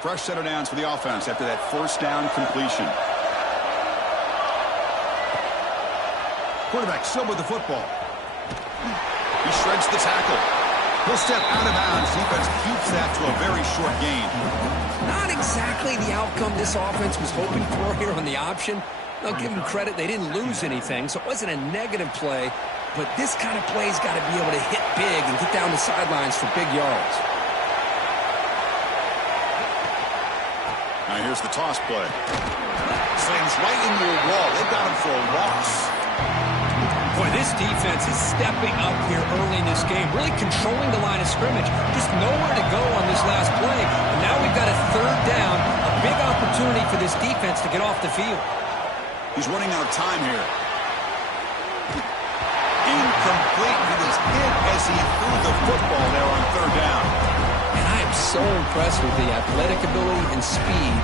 Fresh set of downs for the offense after that first down completion. Quarterback still with the football. He shreds the tackle. He'll step out of bounds. Defense keeps that to a very short gain. Not exactly the outcome this offense was hoping for here on the option. I'll give them credit. They didn't lose anything, so it wasn't a negative play. But this kind of play's got to be able to hit big and get down the sidelines for big yards. Now here's the toss play. Slams right into a wall. They've got him for a loss. Boy, this defense is stepping up here early in this game, really controlling the line of scrimmage. Just nowhere to go on this last play. And now we've got a third down, a big opportunity for this defense to get off the field. He's running out of time here. Incomplete. He was hit as he threw the football there on third down. And I am so impressed with the athletic ability and speed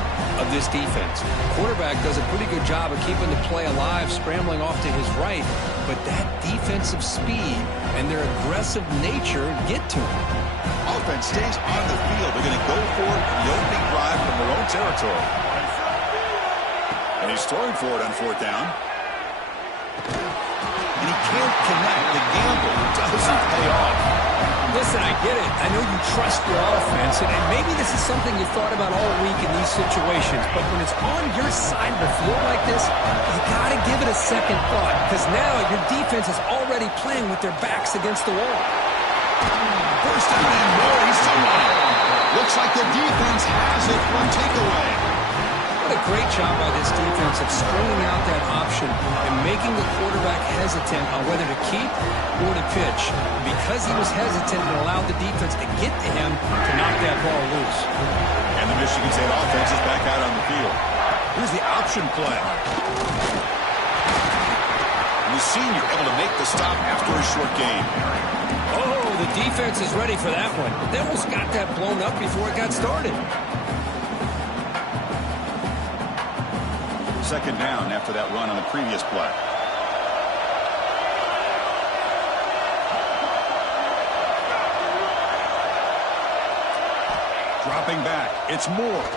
of this defense. Quarterback does a pretty good job of keeping the play alive, scrambling off to his right, but that defensive speed and their aggressive nature get to him. Offense stays on the field. They're going to go for it in the opening drive from their own territory. And he's throwing for it on fourth down. And he can't connect. The gamble doesn't pay off. Listen, I get it. I know you trust your offense, and maybe this is something you thought about all week in these situations, but when it's on your side of the field like this, you got to give it a second thought, because now your defense is already playing with their backs against the wall. First down and more. He's someone. Looks like the defense has it for a takeaway. What a great job by this defense of stringing out that option and making the quarterback hesitant on whether to keep or to pitch. Because he was hesitant, it allowed the defense to get to him to knock that ball loose. And the Michigan State offense is back out on the field. Here's the option play. And the senior able to make the stop after a short game. Oh, the defense is ready for that one. They almost got that blown up before it got started. Second down after that run on the previous play. Dropping back. It's Moore.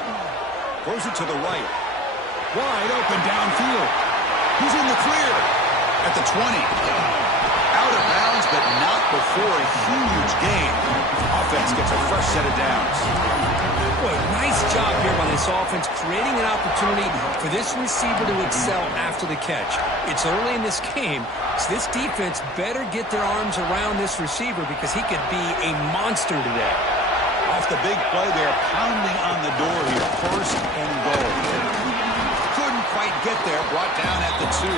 Throws it to the right. Wide open downfield. He's in the clear. At the 20. Out of bounds, but not before a huge gain. Offense gets a fresh set of downs. Boy, nice job here by this offense, creating an opportunity for this receiver to excel after the catch. It's early in this game, so this defense better get their arms around this receiver because he could be a monster today. Off the big play, they're pounding on the door here. First and goal. Couldn't quite get there, brought down at the 2.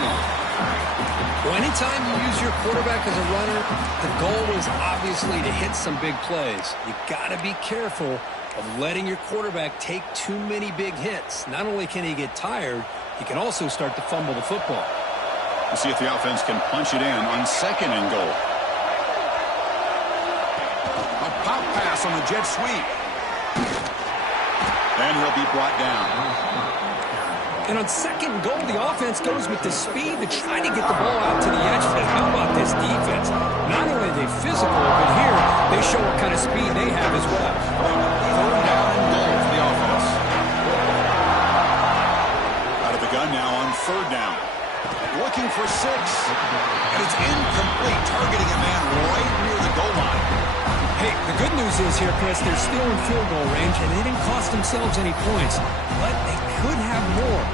Well, anytime you use your quarterback as a runner, the goal is obviously to hit some big plays. You got to be careful of letting your quarterback take too many big hits. Not only can he get tired, he can also start to fumble the football. We'll see if the offense can punch it in on second and goal. A pop pass on the jet sweep. And he'll be brought down. And on second and goal, the offense goes with the speed to try to get the ball out to the edge. But how about this defense? Not only are they physical, but here they show what kind of speed they have as well. Third down and goal for the offense. Out of the gun now on third down. Looking for 6. And it's incomplete, targeting a man right near the goal line. Hey, the good news is here, Chris, they're still in field goal range, and they didn't cost themselves any points. But they could have more.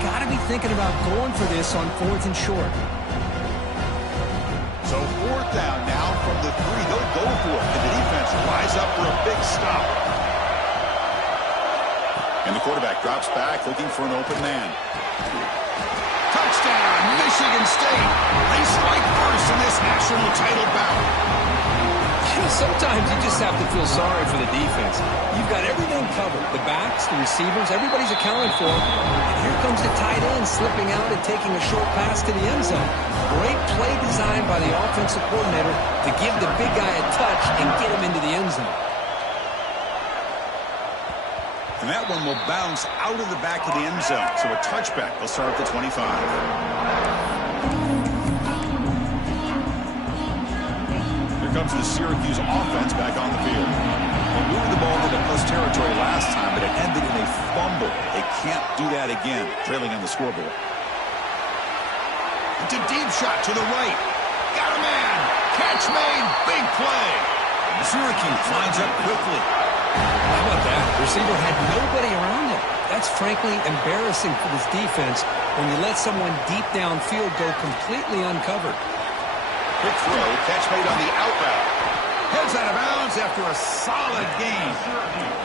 Got to be thinking about going for this on fourth and short. So fourth down now from the 3. They'll go for it. And the defense rise up for a big stop. And the quarterback drops back looking for an open man. Touchdown, Michigan State. They strike first in this national title bout. Sometimes you just have to feel sorry for the defense. You've got everything covered. The backs, the receivers, everybody's accounted for. And here comes the tight end slipping out and taking a short pass to the end zone. Great play design by the offensive coordinator to give the big guy a touch and get him into the end zone. And that one will bounce out of the back of the end zone. So a touchback. They'll start at the 25. Comes the Syracuse offense back on the field. moved the ball into close territory last time, but it ended in a fumble. They can't do that again, trailing on the scoreboard. It's a deep shot to the right. Got a man. Catch made. Big play. Syracuse finds up quickly. How about that? The receiver had nobody around him. That's frankly embarrassing for this defense when you let someone deep downfield go completely uncovered. Quick throw. Catch made on the out route. Heads out of bounds after a solid gain.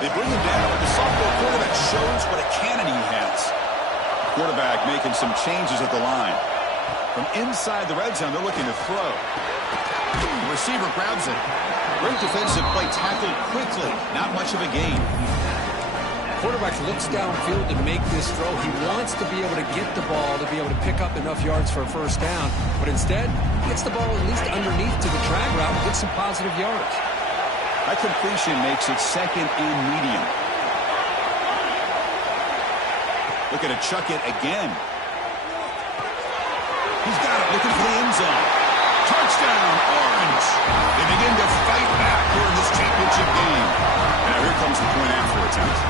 They bring him down. The sophomore quarterback shows what a cannon he has. Quarterback making some changes at the line. From inside the red zone, they're looking to throw. The receiver grabs it. Great defensive play, tackled quickly. Not much of a gain. Quarterback looks downfield to make this throw. He wants to be able to get the ball to be able to pick up enough yards for a first down, but instead gets the ball at least underneath to the drag route and gets some positive yards. That completion makes it second and medium. Looking to chuck it again. He's got it, looking for the end zone. Touchdown, Orange. They begin to fight back here in this championship game. Now here comes the point after attempt.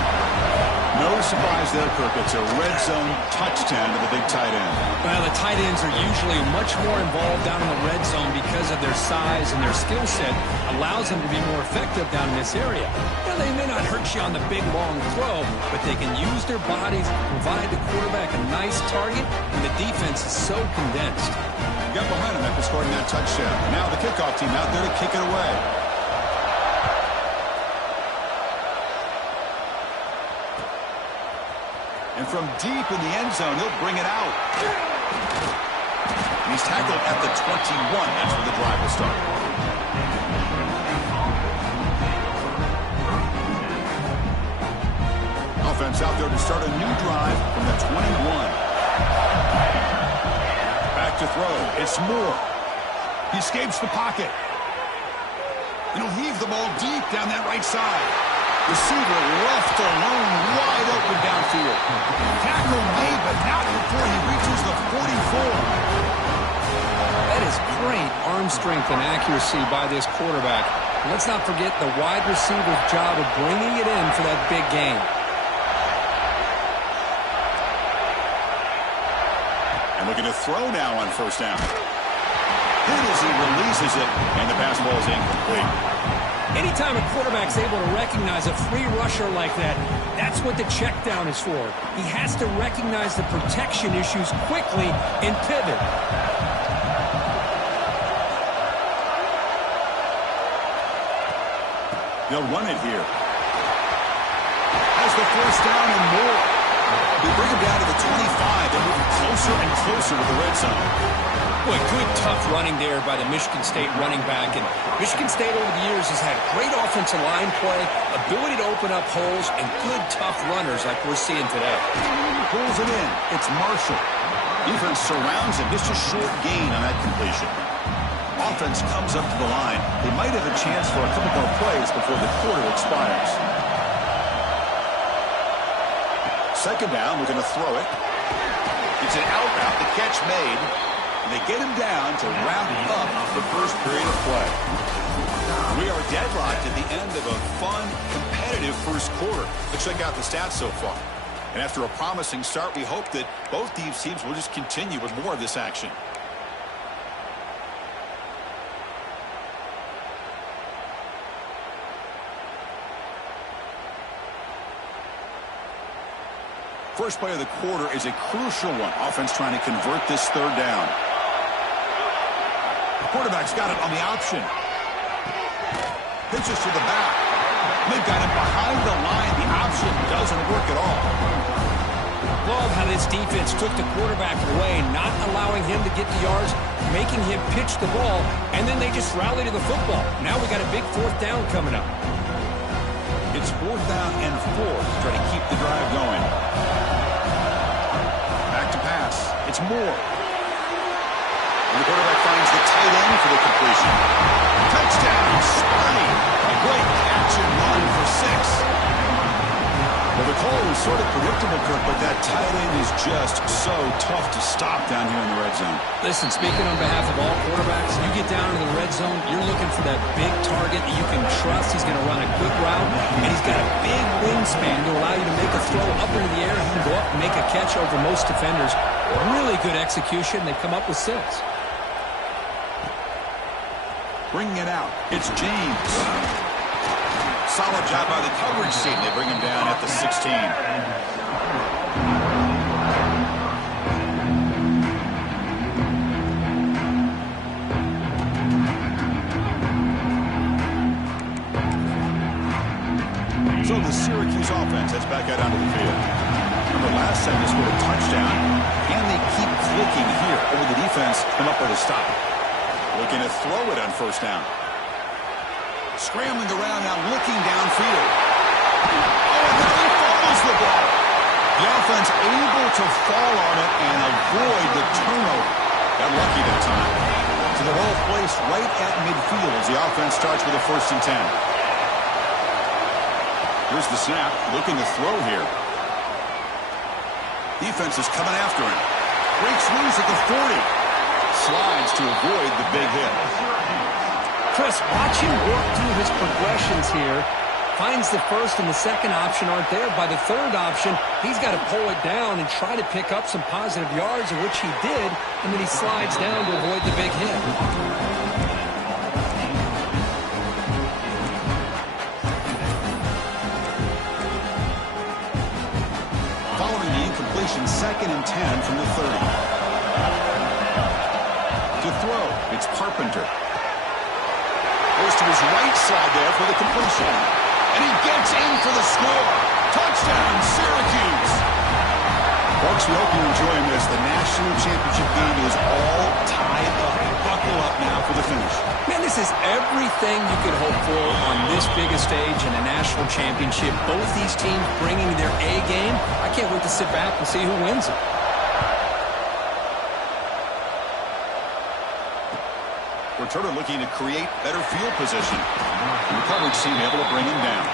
No surprise there, Kirk. It's a red zone touchdown to the big tight end. Well, the tight ends are usually much more involved down in the red zone because of their size and their skill set allows them to be more effective down in this area. Now, they may not hurt you on the big, long throw, but they can use their bodies to provide the quarterback a nice target when the defense is so condensed. Got behind him after scoring that touchdown. Now the kickoff team out there to kick it away. And from deep in the end zone, he'll bring it out. And he's tackled at the 21. That's where the drive will start. Offense out there to start a new drive from the 21. Back to throw. It's Moore. He escapes the pocket. And he'll heave the ball deep down that right side. Receiver left alone, wide open downfield. Tackle made, but not before he reaches the 44. That is great arm strength and accuracy by this quarterback. And let's not forget the wide receiver's job of bringing it in for that big gain. And looking to throw now on first down. Hit as he releases it, and the pass ball is incomplete. Anytime a quarterback's able to recognize a free rusher like that, that's what the check down is for. He has to recognize the protection issues quickly and pivot. They'll run it here. Has the first down and more. They bring him down to the 25 and move closer and closer to the red zone. Boy, good, tough running there by the Michigan State running back. And Michigan State over the years has had great offensive line play, ability to open up holes, and good, tough runners like we're seeing today. Pulls it in. It's Marshall. Defense surrounds him. Just a short gain on that completion. Offense comes up to the line. They might have a chance for a couple more plays before the quarter expires. Second down, we're going to throw it. It's an out route. The catch made. And they get him down to wrap up the first period of play. We are deadlocked at the end of a fun, competitive first quarter. Let's check out the stats so far. And after a promising start, we hope that both these teams will just continue with more of this action. First play of the quarter is a crucial one. Offense trying to convert this third down. The quarterback's got it on the option. Pitches to the back. They've got him behind the line. The option doesn't work at all. Love how this defense took the quarterback away, not allowing him to get the yards, making him pitch the ball, and then they just rally to the football. Now we got a big fourth down coming up. It's fourth down and 4 to try to keep the drive going. Back to pass. It's Moore. And the quarterback finds the tight end for the completion. Touchdown, Sparty. A great catch and run for 6. Well, the call was sort of predictable, Kirk, but that tight end is just so tough to stop down here in the red zone. Listen, speaking on behalf of all quarterbacks, you get down to the red zone, you're looking for that big target that you can trust. He's going to run a good route, and he's got a big wingspan to allow you to make a throw up into the air. He can go up and make a catch over most defenders. Really good execution. They come up with 6. Bringing it out, it's James. Solid job by the coverage team. They bring him down at the 16. So the Syracuse offense heads back out onto the field. Remember, last time they scored a touchdown, and they keep clicking here over the defense come up with a stop. Looking to throw it on first down. Scrambling around now, looking downfield. Oh, and now he fumbles the ball. The offense able to fall on it and avoid the turnover. Got lucky that time. So the ball placed right at midfield as the offense starts with a 1st and 10. Here's the snap, looking to throw here. Defense is coming after him. Breaks loose at the 40. Slides to avoid the big hit. Chris, watch him work through his progressions here. Finds the first and the second option aren't there. By the third option, he's got to pull it down and try to pick up some positive yards, of which he did, and then he slides down to avoid the big hit. Following the incompletion, 2nd and 10 from the 30. To throw, it's Carpenter. Goes to his right side there for the completion. And he gets in for the score. Touchdown, Syracuse. Folks, we hope you're enjoying this. The national championship game is all tied up. Buckle up now for the finish. Man, this is everything you could hope for on this biggest stage in a national championship. Both these teams bringing their A game. I can't wait to sit back and see who wins it. Returner looking to create better field position. The coverage team able to bring him down.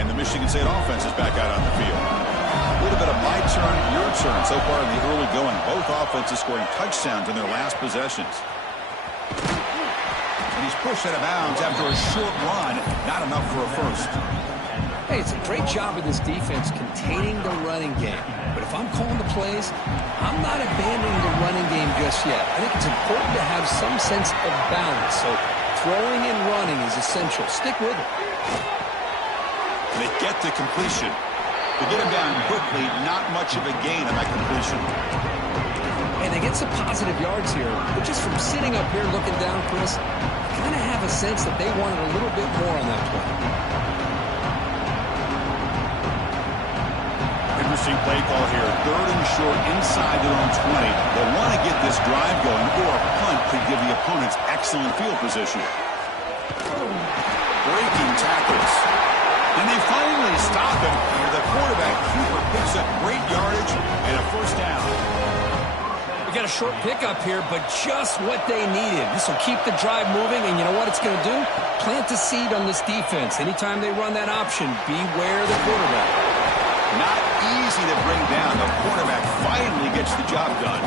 And the Michigan State offense is back out on the field. A little bit of my turn, your turn so far in the early going. Both offenses scoring touchdowns in their last possessions. He's pushed out of bounds after a short run. Not enough for a first. Hey, it's a great job of this defense containing the running game. But if I'm calling the plays, I'm not abandoning the running game just yet. I think it's important to have some sense of balance. So throwing and running is essential. Stick with it. They get the completion. To get him down quickly, not much of a gain on that completion. And they get some positive yards here. But just from sitting up here looking down, Chris, I kind of have a sense that they wanted a little bit more on that play. Interesting play call here. 3rd and short inside their own 20. They'll want to get this drive going, or a punt could give the opponents excellent field position. Breaking tackles. And they finally stop him. The quarterback, Cooper, picks up great yardage and a 1st down. We got a short pickup here, but just what they needed. This will keep the drive moving, and you know what it's going to do? Plant a seed on this defense. Anytime they run that option, beware the quarterback. Not easy to bring down. The quarterback finally gets the job done.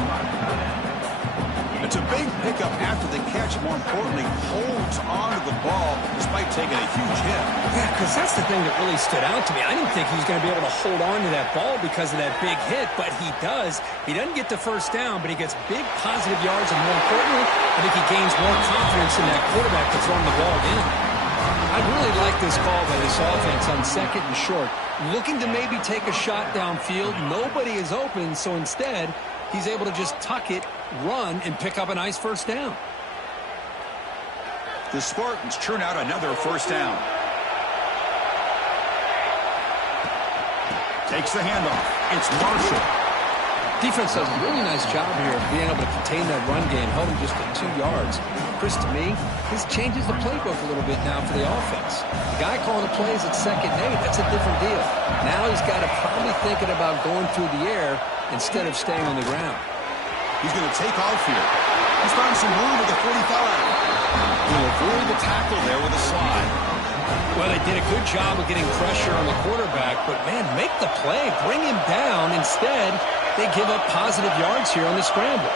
It's a big pickup after the catch. More importantly, holds on to the ball despite taking a huge hit. Yeah, because that's the thing that really stood out to me. I didn't think he was going to be able to hold on to that ball because of that big hit, but he does. He doesn't get the 1st down, but he gets big positive yards, and more importantly, I think he gains more confidence in that quarterback to throw the ball in. I really like this call by this offense on 2nd and short. Looking to maybe take a shot downfield. Nobody is open, so instead, he's able to just tuck it, run, and pick up a nice 1st down. The Spartans churn out another 1st down. Takes the handoff. It's Marshall. Defense does a really nice job here of being able to contain that run game, held him just at 2 yards. Chris, to me, this changes the playbook a little bit now for the offense. The guy calling the plays at second and 8, that's a different deal. Now he's got to probably thinking about going through the air instead of staying on the ground. He's going to take off here. He's found some room at the 45. He'll avoid the tackle there with a slide. Well, they did a good job of getting pressure on the quarterback, but, man, make the play. Bring him down. Instead, they give up positive yards here on the scramble.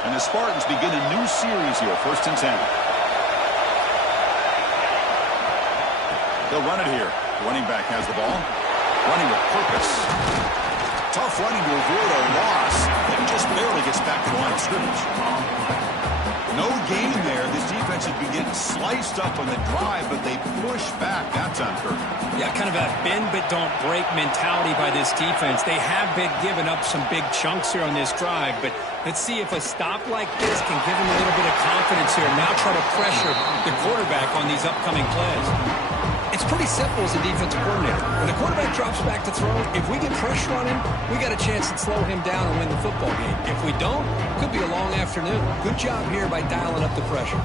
And the Spartans begin a new series here, 1st and 10. They'll run it here. The running back has the ball. Running with purpose. Tough running to avoid a loss. And just barely gets back to the line of scrimmage. No gain there. This defense has been getting sliced up on the drive, but they push back that time, Kirk. Yeah, kind of a bend but don't break mentality by this defense. They have been giving up some big chunks here on this drive, but let's see if a stop like this can give them a little bit of confidence here. Now try to pressure the quarterback on these upcoming plays. It's pretty simple as a defensive coordinator. When the quarterback drops back to throw, if we get pressure on him, we got a chance to slow him down and win the football game. If we don't, it could be a long afternoon. Good job here by dialing up the pressure.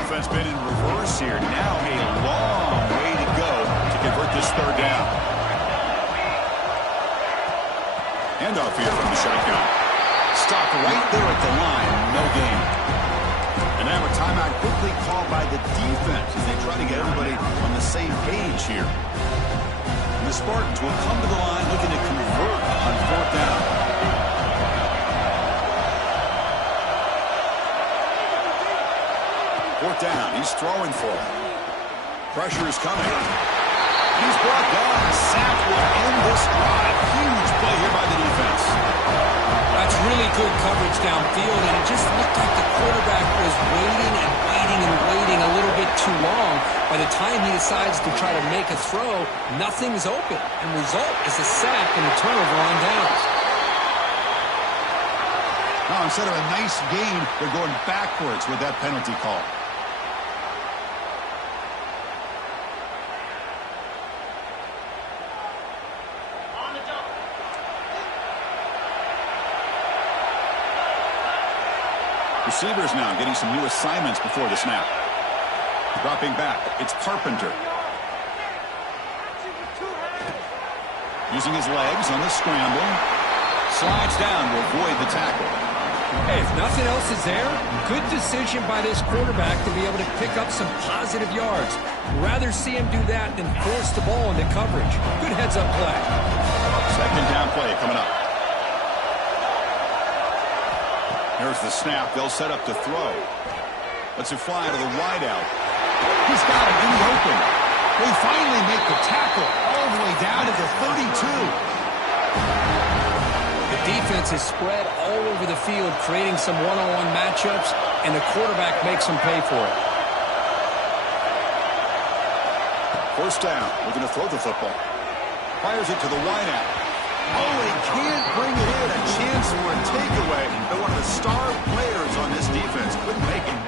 Offense been in reverse here. Now a long way to go to convert this 3rd down. Handoff here from the shotgun. Stop right there at the line. No gain. And now a timeout quickly called by the defense as they try to get everybody on the same page here. And the Spartans will come to the line looking to convert on 4th down. Fourth down. He's throwing for it. Pressure is coming. He's brought down. A sack will end this drive. Huge play here by the defense. That's really good coverage downfield, and it just looked like the quarterback was waiting and waiting and waiting a little bit too long. By the time he decides to try to make a throw, nothing's open. And result is a sack and a turnover on downs. Now, instead of a nice gain, they're going backwards with that penalty call. Receivers now getting some new assignments before the snap. Dropping back, it's Carpenter. Using his legs on the scramble. Slides down to avoid the tackle. Hey, if nothing else is there, good decision by this quarterback to be able to pick up some positive yards. Rather see him do that than force the ball into coverage. Good heads-up play. 2nd down play coming up. Here's the snap. They'll set up to throw. Lets it fly to the wideout. He's got it in the open. They finally make the tackle all the way down to the 32. The defense is spread all over the field, creating some one-on-one matchups, and the quarterback makes them pay for it. 1st down. Looking to throw the football. Fires it to the wideout. Oh, he can't bring it in. A chance for a takeaway. But one of the star players on this defense couldn't make it.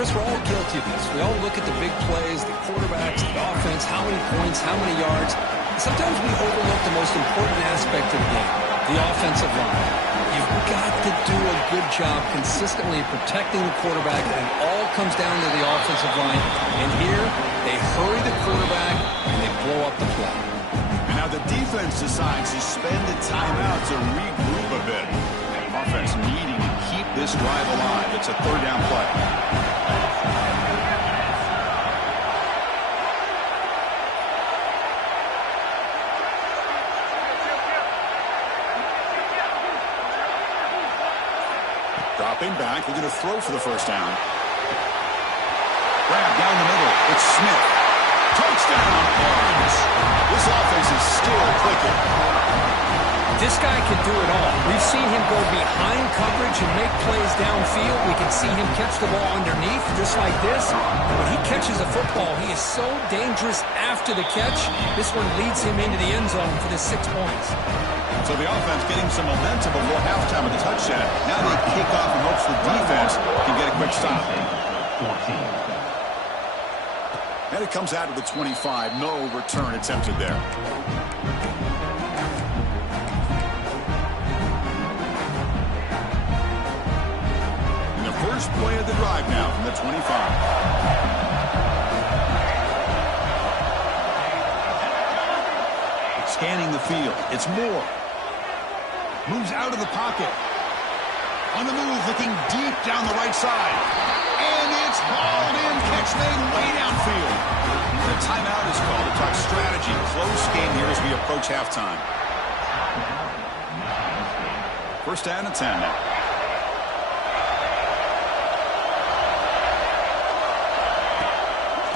Chris, we're all guilty of this. We all look at the big plays, the quarterbacks, the offense, how many points, how many yards. Sometimes we overlook the most important aspect of the game, the offensive line. You've got to do a good job consistently protecting the quarterback, and it all comes down to the offensive line. And here, they hurry the quarterback, and they blow up the play. And now the defense decides to spend the timeout to regroup a bit. Offense needing to keep this drive alive. It's a 3rd down play. Dropping back, they're going to throw for the 1st down. Grab down the middle. It's Smith. Touchdown, Orange. This offense is still clicking. This guy can do it all. We've seen him go behind coverage and make plays downfield. We can see him catch the ball underneath, just like this. And when he catches a football, he is so dangerous after the catch. This one leads him into the end zone for the 6 points. So the offense getting some momentum before halftime with the touchdown. Now they kick off in hopes the defense can get a quick stop. And it comes out to the 25. No return attempted there. And the first play of the drive now from the 25. Scanning the field. It's Moore. Moves out of the pocket. On the move, looking deep down the right side. And it's hauled in. Catch made way downfield. And a timeout is called to talk strategy. Close game here as we approach halftime. First down and 10 now.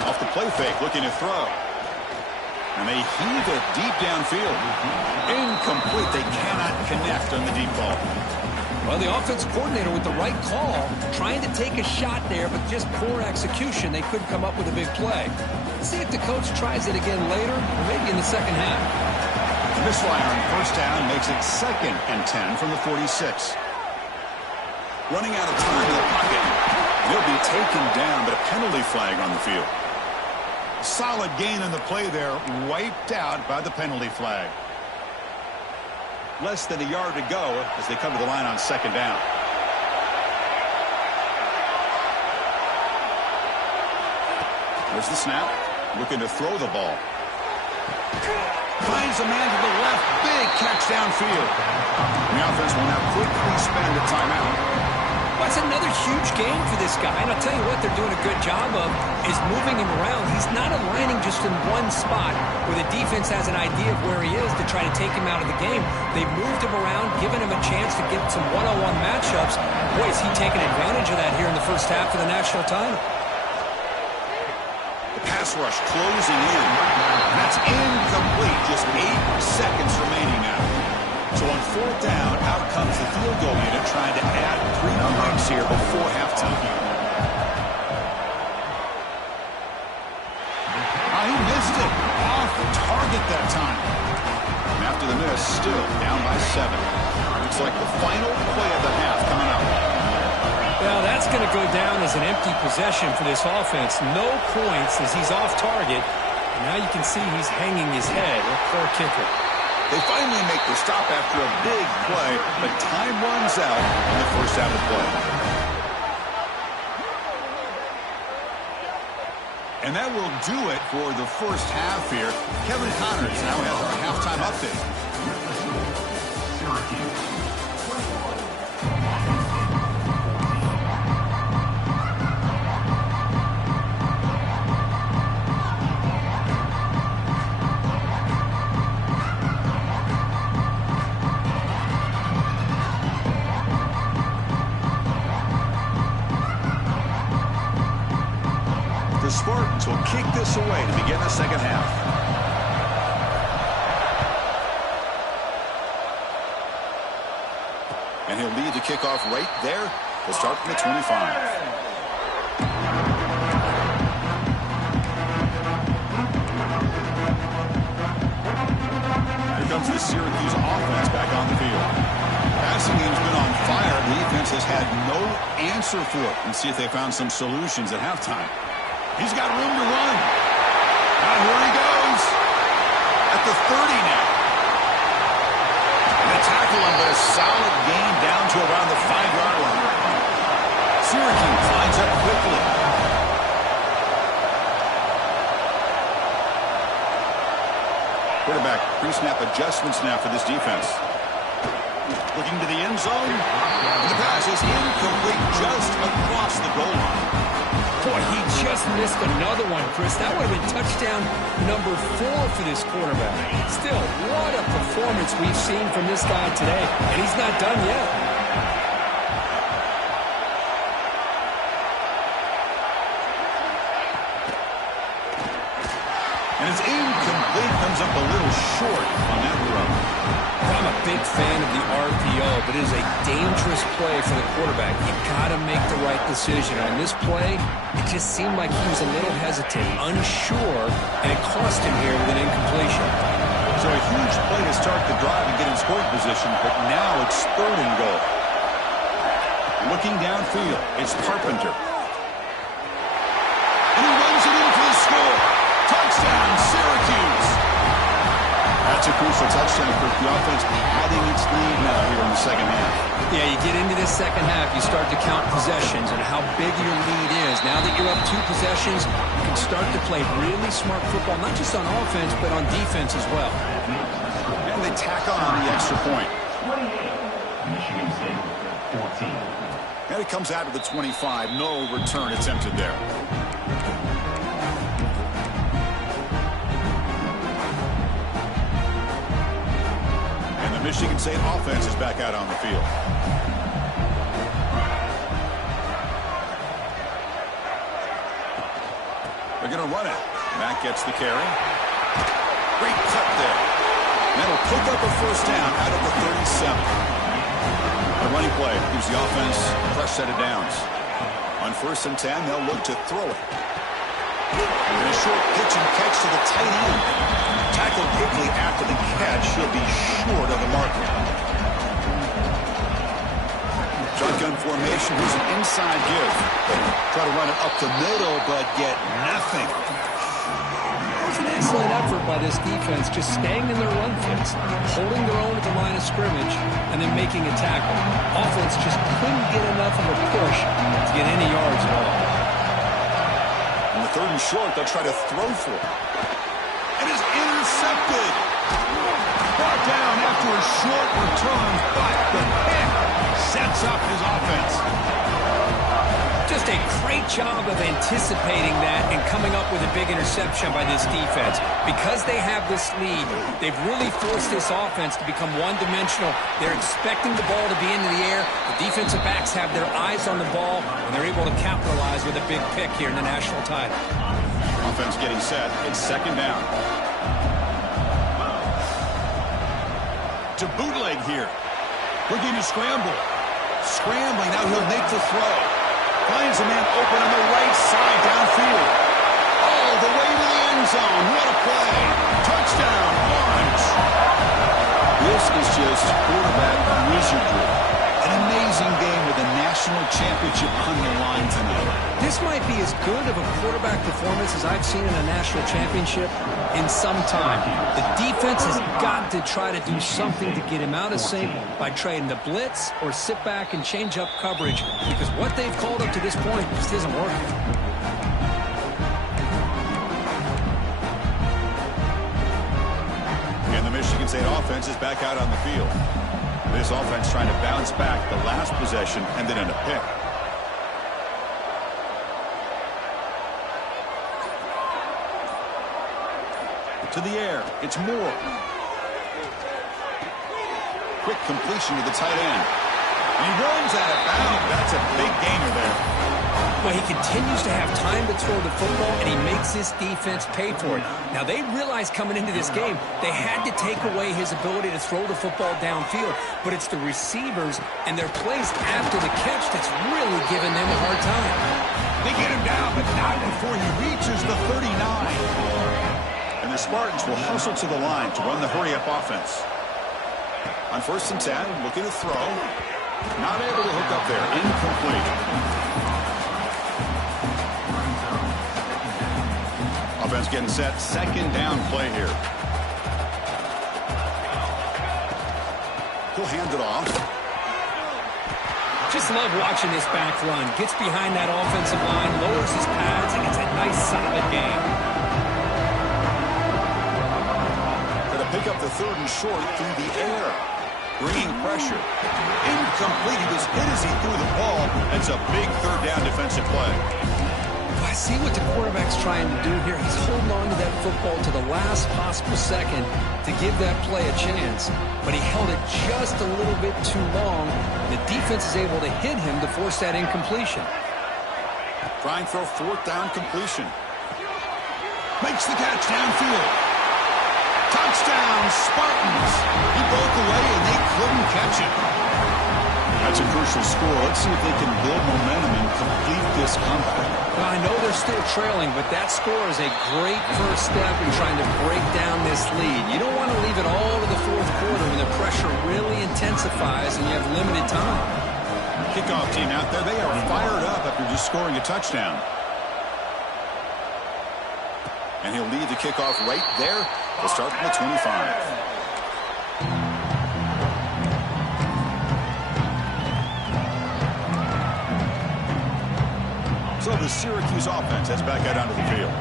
Off the play fake, looking to throw. And they heave it deep downfield. Incomplete. They cannot connect on the deep ball. Well, the offense coordinator with the right call, trying to take a shot there, but just poor execution. They couldn't come up with a big play. Let's see if the coach tries it again later, or maybe in the second half. Misfire on first down makes it 2nd and 10 from the 46. Running out of time in the pocket. They'll be taken down, but a penalty flag on the field. Solid gain on the play there, wiped out by the penalty flag. Less than a yard to go as they come to the line on 2nd down. There's the snap. Looking to throw the ball. Finds a man to the left. Big catch downfield. The offense will now quickly spend a timeout. That's another huge game for this guy. And I'll tell you what they're doing a good job of is moving him around. He's not aligning just in one spot where the defense has an idea of where he is to try to take him out of the game. They've moved him around, given him a chance to get some one-on-one matchups. Boy, is he taking advantage of that here in the first half of the national title. The pass rush closing in. And that's incomplete. Just 8 seconds remaining now. So on 4th down, out comes the field goal unit trying to add 3 points here before halftime. He missed it. Off target that time. And after the miss, still down by 7. Looks like the final play of the half coming up. Well, that's going to go down as an empty possession for this offense. No points as he's off target. And now you can see he's hanging his head. A poor kicker. They finally make the stop after a big play, but time runs out in the first half of play. And that will do it for the first half here. Kevin Connors now has our halftime update. The Spartans will kick this away to begin the second half. And he'll lead the kickoff right there to start from the 25. Here comes the Syracuse offense back on the field. Passing game's been on fire. The defense has had no answer for it. And see if they found some solutions at halftime. He's got room to run. And here he goes. At the 30 now. And a tackle him, but a solid gain down to around the 5-yard line. Syracuse lines up quickly. Quarterback pre-snap adjustments now for this defense. Looking to the end zone. And the pass is incomplete just across the goal line. Boy, he just missed another one, Chris. That would have been touchdown number 4 for this quarterback. Still, what a performance we've seen from this guy today. And he's not done yet. And it's incomplete. Comes up a little short on that throw. I'm a big fan of the RPO, but it is a dangerous play for the quarterback. You got to make the right decision. On this play, it just seemed like he was a little hesitant, unsure, and it cost him here with an incompletion. So a huge play to start the drive and get in scoring position, but now it's 3rd and goal. Looking downfield, it's Carpenter. And he runs it in for the score. Touchdown, Syracuse. That's a crucial touchdown for the offense padding its lead now here in the second half. Yeah, you get into this second half, you start to count possessions and how big your lead is. Now that you're up 2 possessions, you can start to play really smart football, not just on offense, but on defense as well. And they tack on the extra point. Michigan State, 14. And it comes out to the 25. No return attempted there. And the Michigan State offense is back out on the field. They're going to run it. Mack gets the carry. Great cut there. That'll pick up a first down out of the 37. A running play gives the offense a fresh set of downs. On 1st and 10, they'll look to throw it. And a short pitch and catch to the tight end. Tackled quickly after the catch. He'll be short of the marker. Shotgun formation. Here's an inside give. Try to run it up the middle, but get nothing. It's an excellent effort by this defense, just staying in their run fits, holding their own at the line of scrimmage, and then making a tackle. Offense just couldn't get enough of a push to get any yards at all. On the 3rd and short, they'll try to throw for it. And is intercepted. Brought down after a short return, but the pick sets up his offense. Just a great job of anticipating that and coming up with a big interception by this defense. Because they have this lead, they've really forced this offense to become one-dimensional. They're expecting the ball to be into the air. The defensive backs have their eyes on the ball, and they're able to capitalize with a big pick here in the national title. Offense getting set. It's 2nd down. To bootleg here. Looking to scramble. Scrambling. Now he'll make the throw. Finds a man open on the right side downfield. All the way to the end zone. What a play. Touchdown, Orange. This is just quarterback wizardry. An amazing game with a national championship on the line tonight. This might be as good of a quarterback performance as I've seen in a national championship in some time. The defense has got to try to do something to get him out of sync by trying to blitz or sit back and change up coverage, because what they've called up to this point just isn't working. And the Michigan State offense is back out on the field. This offense trying to bounce back the last possession and then in a pick. To the air. It's Moore. Quick completion to the tight end. He runs out of bounds. That's a big gainer there. Well, he continues to have time to throw the football, and he makes this defense pay for it. Now, they realized coming into this game they had to take away his ability to throw the football downfield, but it's the receivers and their plays after the catch that's really giving them a hard time. They get him down, but not before he reaches the 39. And the Spartans will hustle to the line to run the hurry-up offense. On 1st and 10, looking to throw. Not able to hook up there. Incomplete. Offense getting set. 2nd down play here. He'll hand it off. Just love watching this back run. Gets behind that offensive line, lowers his pads, and it's a nice, solid game. Going to pick up the 3rd and short through the air. Bringing pressure. Incomplete. He was hit as he threw the ball. That's a big 3rd down defensive play. I see what the quarterback's trying to do here. He's holding on to that football to the last possible second to give that play a chance. But he held it just a little bit too long. The defense is able to hit him to force that incompletion. Trying for a 4th down completion. Makes the catch downfield. Touchdown, Spartans. He broke away and they couldn't catch him. That's a crucial score. Let's see if they can build momentum and complete this comeback. Well, I know they're still trailing, but that score is a great first step in trying to break down this lead. You don't want to leave it all to the 4th quarter when the pressure really intensifies and you have limited time. Kickoff team out there, they are fired up after just scoring a touchdown. And he'll lead the kickoff right there. They'll start from the 25. So the Syracuse offense heads back out onto the field.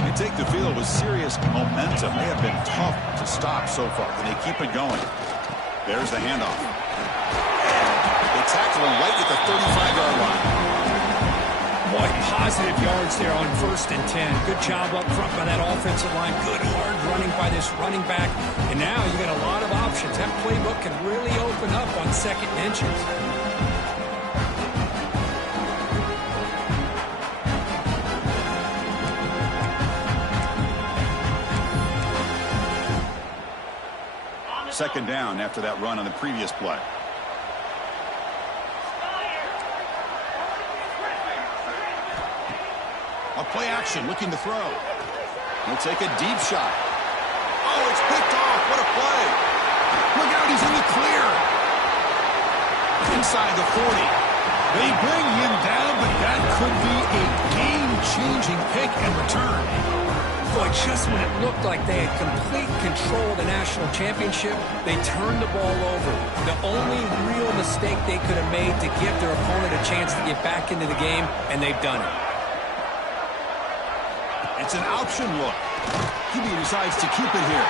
They take the field with serious momentum. They have been tough to stop so far, and they keep it going. There's the handoff. They tackle him right at the 35-yard line. Boy, positive yards there on 1st and 10. Good job up front by that offensive line. Good hard running by this running back. And now you got a lot of options. That playbook can really open up on 2nd and inches. Second down after that run on the previous play. A play action, looking to throw. He'll take a deep shot. Oh, it's picked off. What a play. Look out, he's in the clear. Inside the 40. They bring him down, but that could be a game-changing pick and return. Boy, just when it looked like they had complete control of the national championship, they turned the ball over. The only real mistake they could have made to give their opponent a chance to get back into the game, and they've done it. It's an option look. QB decides to keep it here.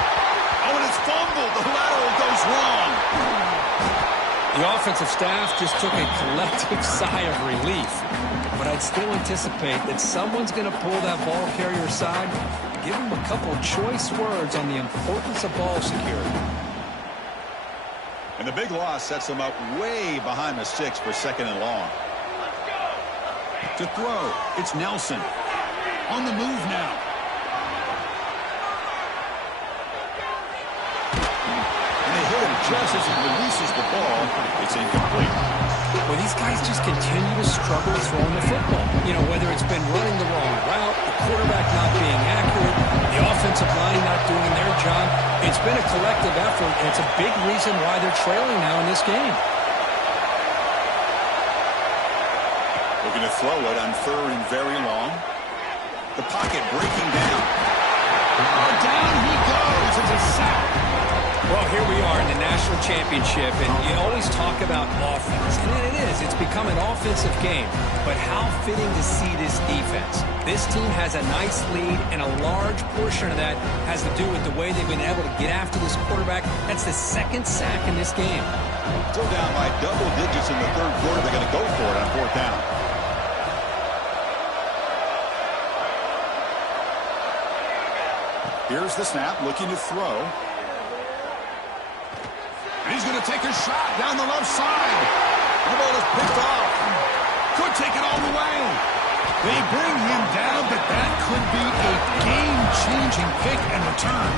Oh, and it's fumbled. The lateral goes wrong. The offensive staff just took a collective sigh of relief. But I'd still anticipate that someone's going to pull that ball carrier aside, give him a couple of choice words on the importance of ball security. And the big loss sets them up way behind the sticks for 2nd and long. To throw, it's Nelson. On the move now. And they hit him just as he releases the ball. It's incomplete. Well, these guys just continue to struggle throwing the football. You know, whether it's been running the wrong route, the quarterback not being accurate, the offensive line not doing their job. It's been a collective effort, and it's a big reason why they're trailing now in this game. Looking to throw it on 3rd and very long. The pocket breaking down. Oh, down he goes. It's a sack. Well, here we are in the national championship, and you always talk about offense. And it is. It's become an offensive game. But how fitting to see this defense. This team has a nice lead, and a large portion of that has to do with the way they've been able to get after this quarterback. That's the 2nd sack in this game. Still down by double digits in the 3rd quarter. They're going to go for it on 4th down. Here's the snap, looking to throw. And he's going to take a shot down the left side. The ball is picked off. Could take it all the way. They bring him down, but that could be a game-changing pick and return.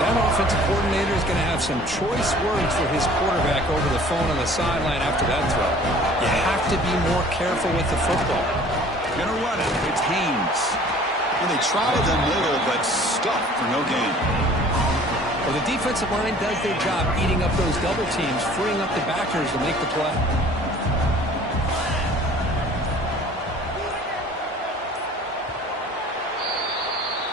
That offensive coordinator is going to have some choice words for his quarterback over the phone on the sideline after that throw. You have to be more careful with the football. Gonna run it. It's Haynes. And they tried the middle, but stuck for no gain. Well, the defensive line does their job eating up those double teams, freeing up the backers to make the play.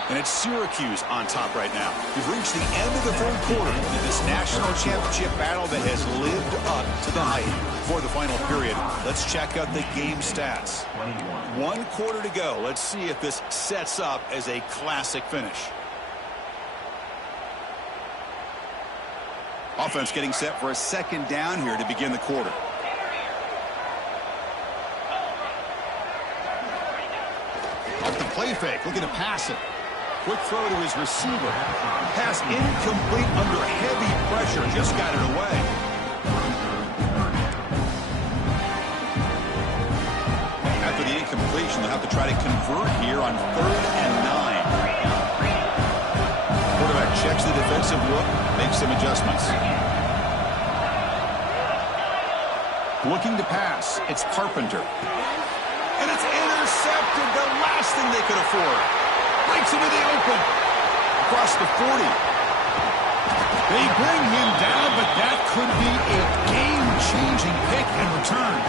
And it's Syracuse on top right now. We've reached the end of the 3rd quarter in this national championship battle that has lived up to the hype. For the final period, let's check out the game stats. 1 quarter to go. Let's see if this sets up as a classic finish. Offense getting set for a 2nd down here to begin the quarter. Off the play fake, looking to pass it. Quick throw to his receiver. Pass incomplete under heavy pressure. Just got it away. After the incompletion, they'll have to try to convert here on 3rd and 9. Quarterback checks the defensive look, makes some adjustments. Looking to pass. It's Carpenter. And it's intercepted. The last thing they could afford. Breaks into the open. Across the 40. They bring him down, but That could be a game-changing pick and return.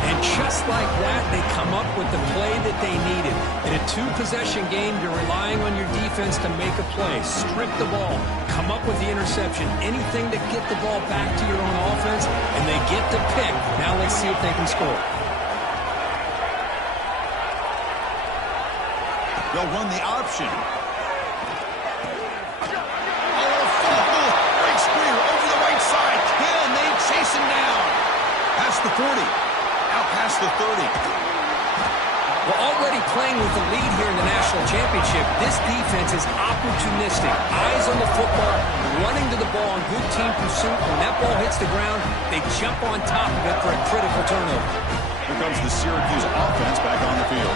And just like that, they come up with the play that they needed. In a two-possession game, you're relying on your defense to make a play. Strip the ball. Come up with the interception. Anything to get the ball back to your own offense, and they get the pick. Now let's see if they can score. They'll run the option. Oh, fumble. Breaks clear over the right side. Can they chase him down? Past the 40. Out past the 30. We're already playing with the lead here in the national championship. This defense is opportunistic. Eyes on the football, running to the ball in good team pursuit. When that ball hits the ground, they jump on top of it for a critical turnover. Here comes the Syracuse offense back on the field.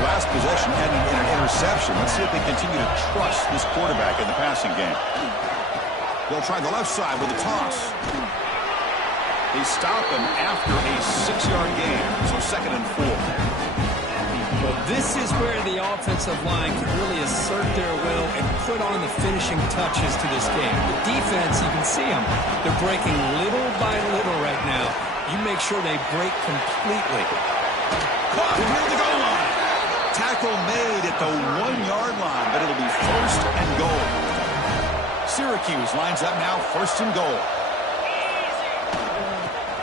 The last possession ended in an interception. Let's see if they continue to trust this quarterback in the passing game. They'll try the left side with a toss. They stop him after a 6-yard gain, so 2nd and 4. Well, this is where the offensive line can really assert their will and put on the finishing touches to this game. The defense, you can see them. They're breaking little by little right now. You make sure they break completely. Caught near the goal line. Tackle made at the 1-yard line, but it'll be 1st and goal. Syracuse lines up now, 1st and goal.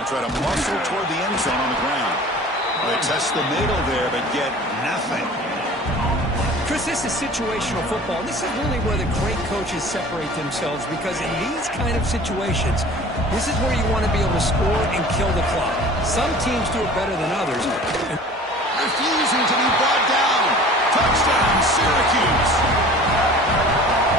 Try to muscle toward the end zone on the ground. They test the middle there, but get nothing. Chris, this is situational football. This is really where the great coaches separate themselves, because in these kind of situations, this is where you want to be able to score and kill the clock. Some teams do it better than others. Refusing to be brought down. Touchdown, Syracuse.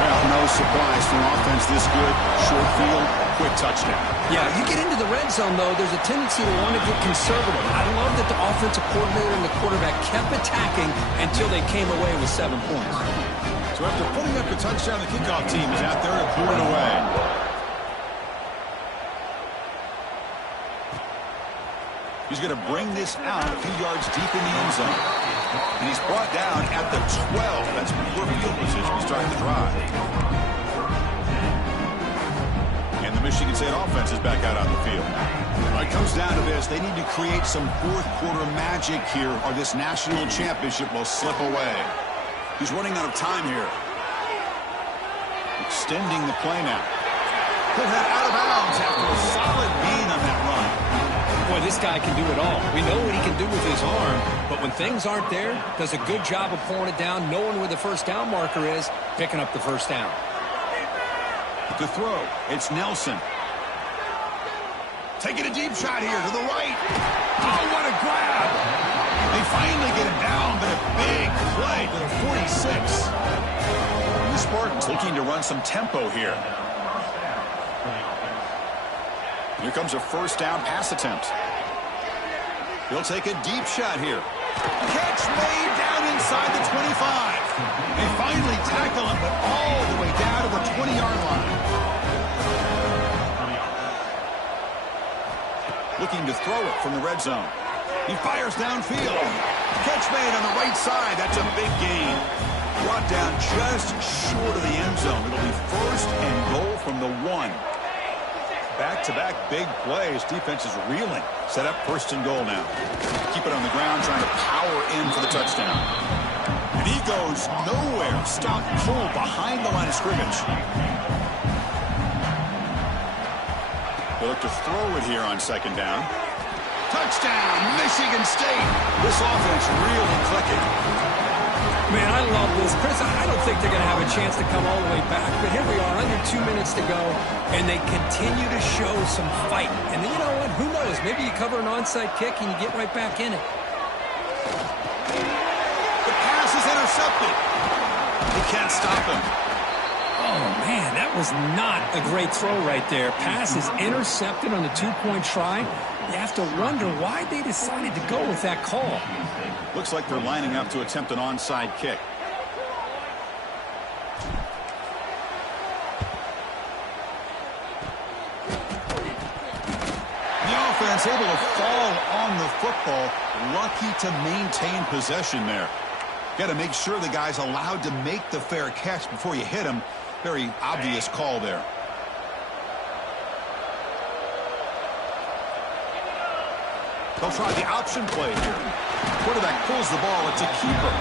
Well, no surprise for offense this good. Short field, quick touchdown. Yeah, you get into the red zone, though, there's a tendency to want to get conservative. I love that the offensive coordinator and the quarterback kept attacking until they came away with 7 points. So after putting up a touchdown, the kickoff team is out there to put it away. He's going to bring this out a few yards deep in the end zone. And he's brought down at the 12. That's poor field position to start the drive. And the Michigan State offense is back out on the field. Well, it comes down to this. They need to create some fourth-quarter magic here, or this national championship will slip away. He's running out of time here. Extending the play now. He'll head out of bounds after a solid gain on that run. Boy, this guy can do it all. We know what he can do with his arm, but when things aren't there, does a good job of pulling it down, knowing where the first down marker is, picking up the first down. To throw, it's Nelson. Taking a deep shot here to the right. Oh, what a grab. They finally get him down, but a big play to the 46. The Spartans looking to run some tempo here. Here comes a first down pass attempt. He'll take a deep shot here. Catch made down inside the 25. They finally tackle him, but all the way down to the 20-yard line. Looking to throw it from the red zone. He fires downfield. Catch made on the right side. That's a big gain. Brought down just short of the end zone. It'll be 1st and goal from the 1. Back-to-back big plays. Defense is reeling. Set up 1st and goal now. Keep it on the ground, trying to power in for the touchdown. And he goes nowhere. Stop pull behind the line of scrimmage. They look to throw it here on 2nd down. Touchdown, Michigan State. This offense really clicking. Man, I love this. Chris, I don't think they're going to have a chance to come all the way back, but here we are, under 2 minutes to go, and they continue to show some fight. And you know what? Who knows? Maybe you cover an onside kick and you get right back in it. The pass is intercepted. He can't stop him. Oh, man, that was not a great throw right there. Pass is intercepted on the 2-point try. You have to wonder why they decided to go with that call. Looks like they're lining up to attempt an onside kick. The offense able to fall on the football. Lucky to maintain possession there. Got to make sure the guy's allowed to make the fair catch before you hit him. Very obvious call there. They'll try the option play here. Quarterback pulls the ball. It's a keeper.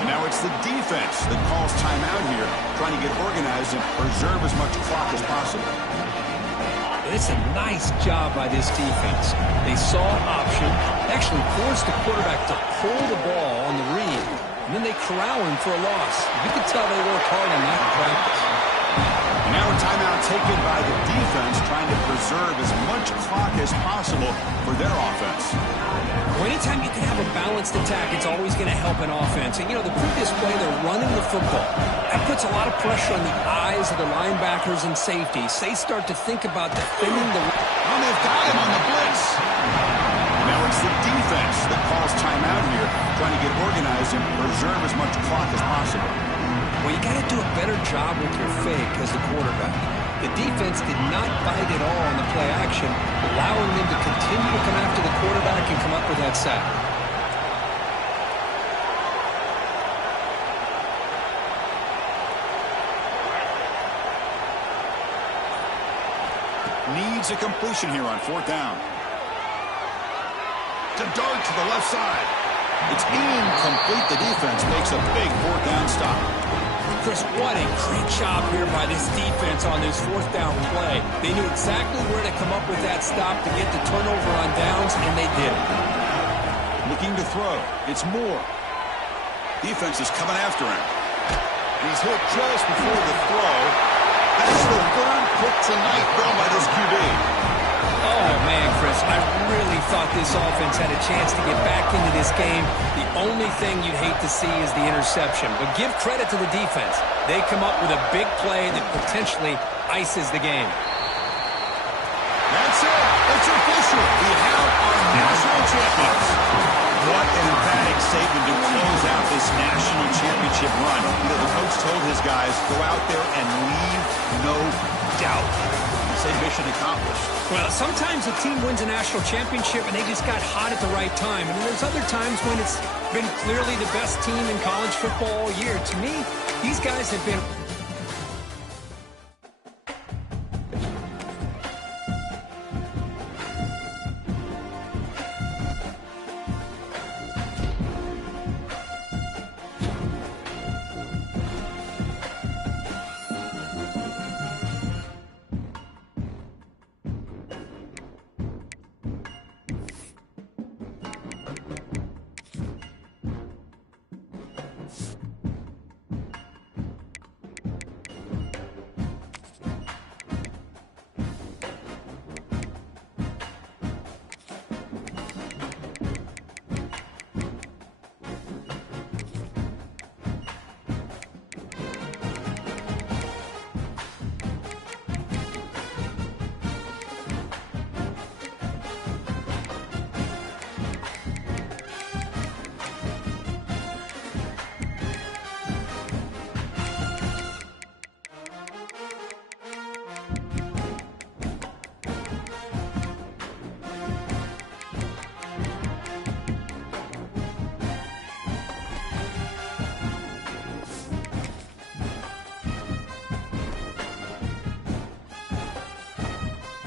And now it's the defense that calls timeout here, trying to get organized and preserve as much clock as possible. It's a nice job by this defense. They saw option, actually forced the quarterback to pull the ball on the read, and then they corral him for a loss. You can tell they worked hard on that in practice. And now a timeout taken by the defense, trying to preserve as much clock as possible for their offense. Well, anytime you can have a balanced attack, it's always going to help an offense. And, you know, the previous play, they're running the football. That puts a lot of pressure on the eyes of the linebackers and safeties. They start to think about defending the... Oh, they've got him on the blitz. Now it's the defense that calls timeout here, trying to get organized and preserve as much clock as possible. Well, you got to do a better job with your fake as the quarterback. The defense did not bite at all on the play action, allowing them to continue to come after the quarterback and come up with that sack. Needs a completion here on 4th down. To dart to the left side. It's incomplete. The defense makes a big 4th down stop. Chris, what a great job here by this defense on this 4th down play. They knew exactly where to come up with that stop to get the turnover on downs, and they did it. Looking to throw. It's Moore. Defense is coming after him. And he's hit just before the throw. That's the 3rd pick tonight thrown by this QB. Oh, man, Chris, I really thought this offense had a chance to get back into this game. The only thing you'd hate to see is the interception. But give credit to the defense. They come up with a big play that potentially ices the game. That's it. It's official. We have our national champions. What an emphatic statement to close out this national championship run. You know, the coach told his guys, go out there and leave no doubt. Say mission accomplished. Well, sometimes a team wins a national championship and they just got hot at the right time. And then there's other times when it's been clearly the best team in college football all year. To me, these guys have been